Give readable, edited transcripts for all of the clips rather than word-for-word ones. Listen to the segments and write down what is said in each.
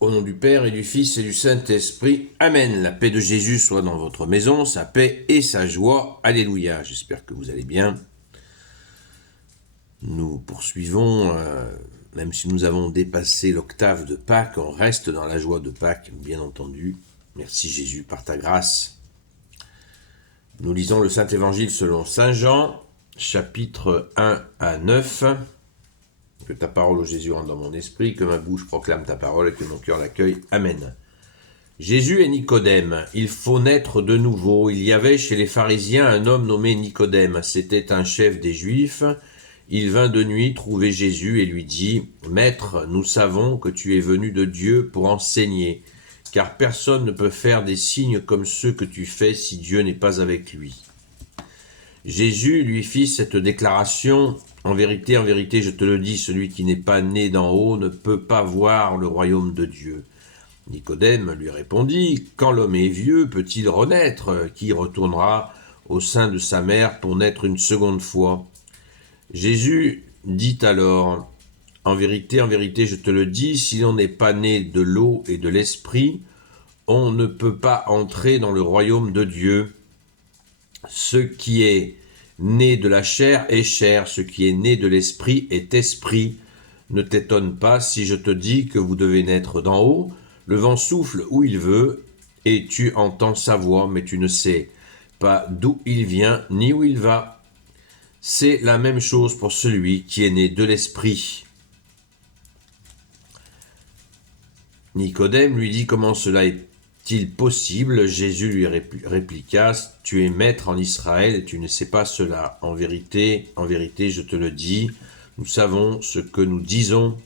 Au nom du Père et du Fils et du Saint-Esprit. Amen. La paix de Jésus soit dans votre maison, sa paix et sa joie. Alléluia. J'espère que vous allez bien. Nous poursuivons, même si nous avons dépassé l'octave de Pâques, on reste dans la joie de Pâques, bien entendu. Merci Jésus par ta grâce. Nous lisons le Saint-Évangile selon Saint Jean, chapitre 1 à 9. Que ta parole, ô Jésus, rentre dans mon esprit, que ma bouche proclame ta parole et que mon cœur l'accueille. Amen. Jésus et Nicodème. Il faut naître de nouveau. Il y avait chez les pharisiens un homme nommé Nicodème. C'était un chef des Juifs. Il vint de nuit trouver Jésus et lui dit : « Maître, nous savons que tu es venu de Dieu pour enseigner, car personne ne peut faire des signes comme ceux que tu fais si Dieu n'est pas avec lui. » Jésus lui fit cette déclaration : « En vérité, je te le dis, celui qui n'est pas né d'en haut ne peut pas voir le royaume de Dieu. » Nicodème lui répondit : « Quand l'homme est vieux, peut-il renaître ? Qui retournera au sein de sa mère pour naître une seconde fois ?» Jésus dit alors : « En vérité, je te le dis, si l'on n'est pas né de l'eau et de l'esprit, on ne peut pas entrer dans le royaume de Dieu. Ce qui est né de la chair est chair, ce qui est né de l'esprit est esprit. Ne t'étonne pas si je te dis que vous devez naître d'en haut. Le vent souffle où il veut, et tu entends sa voix, mais tu ne sais pas d'où il vient ni où il va. C'est la même chose pour celui qui est né de l'esprit. » Nicodème lui dit : « Comment cela est-il possible ? » Jésus lui répliqua : « Tu es maître en Israël et tu ne sais pas cela. En vérité, je te le dis, nous savons ce que nous disons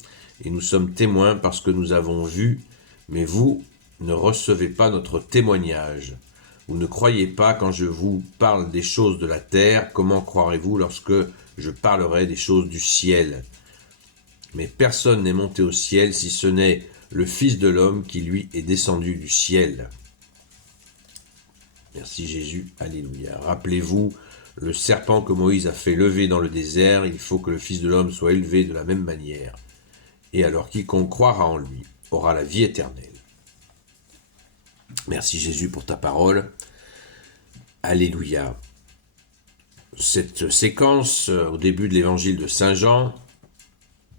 et nous sommes témoins parce que nous avons vu, mais vous ne recevez pas notre témoignage. Vous ne croyez pas quand je vous parle des choses de la terre, comment croirez-vous lorsque je parlerai des choses du ciel ? Mais personne n'est monté au ciel si ce n'est le Fils de l'homme qui lui est descendu du ciel. » Merci Jésus, alléluia. Rappelez-vous le serpent que Moïse a fait lever dans le désert, il faut que le Fils de l'homme soit élevé de la même manière. Et alors quiconque croira en lui aura la vie éternelle. Merci Jésus pour ta parole. Alléluia. Cette séquence au début de l'évangile de Saint Jean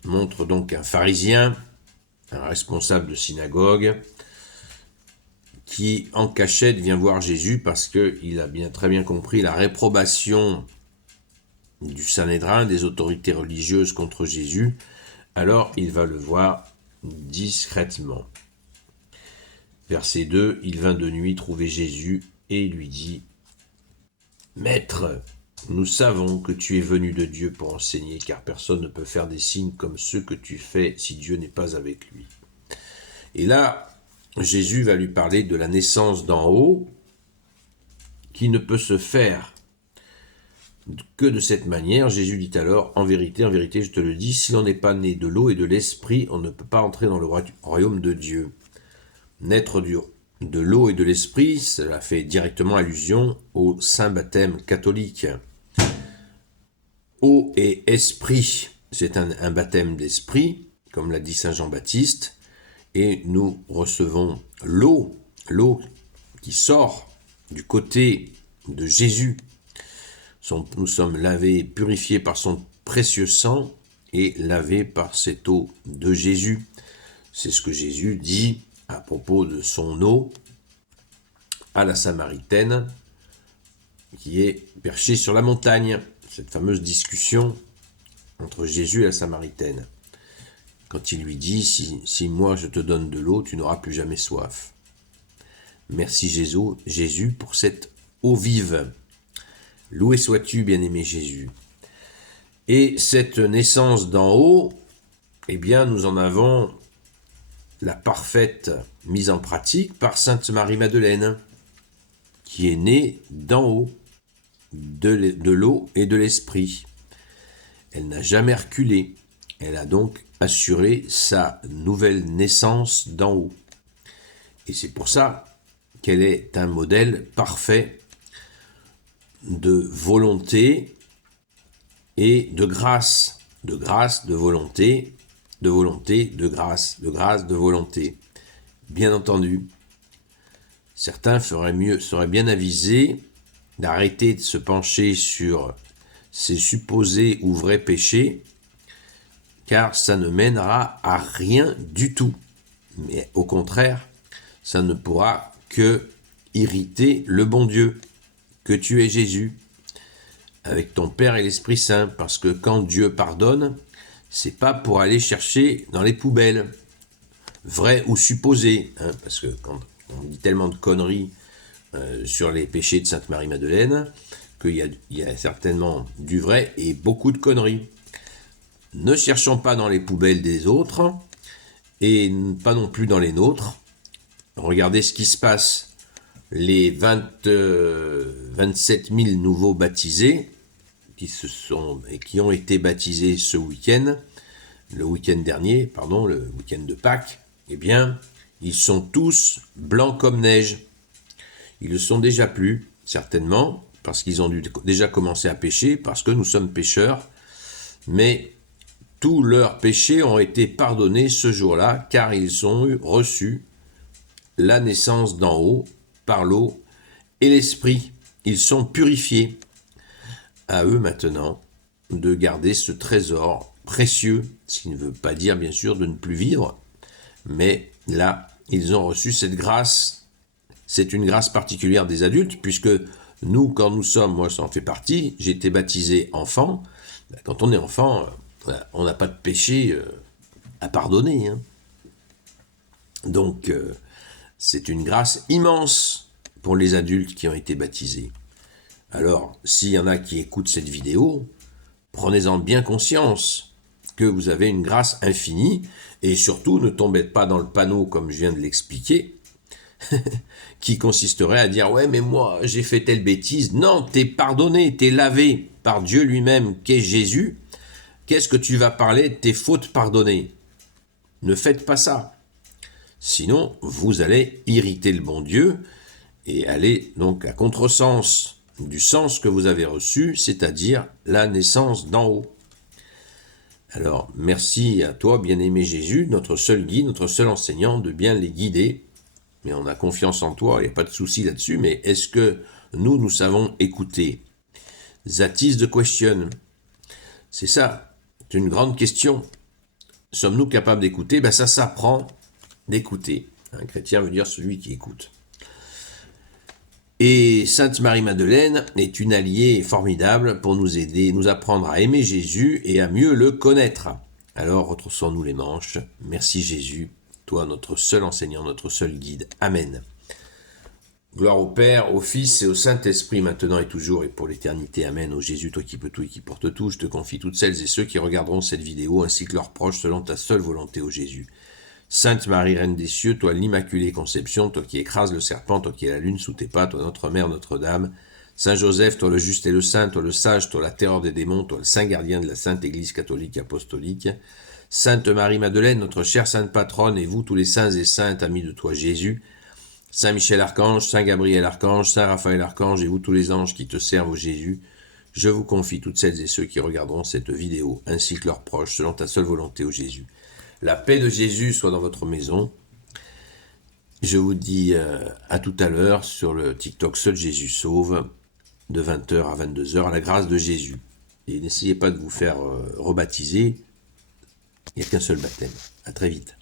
montre donc un pharisien, un responsable de synagogue, qui en cachette vient voir Jésus parce qu'il a très bien compris la réprobation du Sanhédrin, des autorités religieuses contre Jésus. Alors il va le voir discrètement. Verset 2, il vint de nuit trouver Jésus et lui dit : « Maître, nous savons que tu es venu de Dieu pour enseigner, car personne ne peut faire des signes comme ceux que tu fais si Dieu n'est pas avec lui. » Et là, Jésus va lui parler de la naissance d'en haut, qui ne peut se faire que de cette manière. Jésus dit alors : « En vérité, je te le dis, si l'on n'est pas né de l'eau et de l'esprit, on ne peut pas entrer dans le royaume de Dieu. » Naître de l'eau et de l'esprit, cela fait directement allusion au saint baptême catholique. Eau et esprit, c'est un baptême d'esprit, comme l'a dit saint Jean-Baptiste, et nous recevons l'eau qui sort du côté de Jésus. Nous sommes lavés, purifiés par son précieux sang et lavés par cette eau de Jésus. C'est ce que Jésus dit à propos de son eau à la Samaritaine qui est perchée sur la montagne. Cette fameuse discussion entre Jésus et la Samaritaine. Quand il lui dit : si moi je te donne de l'eau, tu n'auras plus jamais soif. Merci Jésus pour cette eau vive. Loué sois-tu, bien-aimé Jésus. Et cette naissance d'en haut, eh bien nous en avons la parfaite mise en pratique par Sainte Marie-Madeleine, qui est née d'en haut, de l'eau et de l'esprit. Elle n'a jamais reculé. Elle a donc assuré sa nouvelle naissance d'en haut. Et c'est pour ça qu'elle est un modèle parfait de volonté et de grâce, de volonté, de grâce, de volonté. bien entendu. Certains seraient bien avisés d'arrêter de se pencher sur ces supposés ou vrais péchés, car ça ne mènera à rien du tout. Mais au contraire, ça ne pourra que irriter le bon Dieu, que tu es Jésus, avec ton Père et l'Esprit Saint, parce que quand Dieu pardonne, c'est pas pour aller chercher dans les poubelles, vrai ou supposé, hein, parce que quand on dit tellement de conneries sur les péchés de Sainte Marie-Madeleine, qu'il y a certainement du vrai et beaucoup de conneries. Ne cherchons pas dans les poubelles des autres, et pas non plus dans les nôtres. Regardez ce qui se passe. Les 27 000 nouveaux baptisés qui ont été baptisés ce week-end, le week-end de Pâques, eh bien, ils sont tous blancs comme neige. Ils ne sont déjà plus, certainement, parce qu'ils ont déjà commencé à pécher, parce que nous sommes pécheurs, mais tous leurs péchés ont été pardonnés ce jour-là, car ils ont reçu la naissance d'en haut, par l'eau et l'esprit. Ils sont purifiés. À eux maintenant de garder ce trésor précieux, ce qui ne veut pas dire bien sûr de ne plus vivre, mais là, ils ont reçu cette grâce. C'est une grâce particulière des adultes, puisque nous, quand nous sommes, moi ça en fait partie, j'ai été baptisé enfant. Quand on est enfant, on n'a pas de péché à pardonner, hein. Donc, c'est une grâce immense pour les adultes qui ont été baptisés. Alors, s'il y en a qui écoutent cette vidéo, prenez-en bien conscience que vous avez une grâce infinie, et surtout ne tombez pas dans le panneau, comme je viens de l'expliquer, qui consisterait à dire « Ouais, mais moi, j'ai fait telle bêtise. » Non, t'es pardonné, t'es lavé par Dieu lui-même, qu'est Jésus. Qu'est-ce que tu vas parler de tes fautes pardonnées? Ne faites pas ça. Sinon, vous allez irriter le bon Dieu et aller donc à contresens du sens que vous avez reçu, c'est-à-dire la naissance d'en haut. Alors, merci à toi, bien-aimé Jésus, notre seul guide, notre seul enseignant, de bien les guider. Mais on a confiance en toi, il n'y a pas de souci là-dessus, mais est-ce que nous savons écouter? That is the question. C'est ça, c'est une grande question. Sommes-nous capables d'écouter? Ça s'apprend d'écouter. Un chrétien veut dire celui qui écoute. Et Sainte Marie-Madeleine est une alliée formidable pour nous aider, nous apprendre à aimer Jésus et à mieux le connaître. Alors, retroussons-nous les manches. Merci Jésus, toi notre seul enseignant, notre seul guide. Amen. Gloire au Père, au Fils et au Saint-Esprit, maintenant et toujours et pour l'éternité. Amen. Ô Jésus, toi qui peux tout et qui porte tout, je te confie toutes celles et ceux qui regarderont cette vidéo, ainsi que leurs proches, selon ta seule volonté, ô Jésus. Sainte Marie, Reine des cieux, toi l'Immaculée Conception, toi qui écrases le serpent, toi qui es la lune sous tes pas, toi notre Mère Notre-Dame, Saint Joseph, toi le juste et le saint, toi le sage, toi la terreur des démons, toi le saint gardien de la Sainte Église catholique apostolique, Sainte Marie-Madeleine, notre chère Sainte Patronne, et vous tous les saints et saintes amis de toi Jésus, Saint Michel Archange, Saint Gabriel Archange, Saint Raphaël Archange, et vous tous les anges qui te servent au Jésus, je vous confie toutes celles et ceux qui regarderont cette vidéo, ainsi que leurs proches, selon ta seule volonté au Jésus. La paix de Jésus soit dans votre maison. Je vous dis à tout à l'heure sur le TikTok Seul Jésus Sauve, de 20h à 22h, à la grâce de Jésus. Et n'essayez pas de vous faire rebaptiser, il n'y a qu'un seul baptême. À très vite.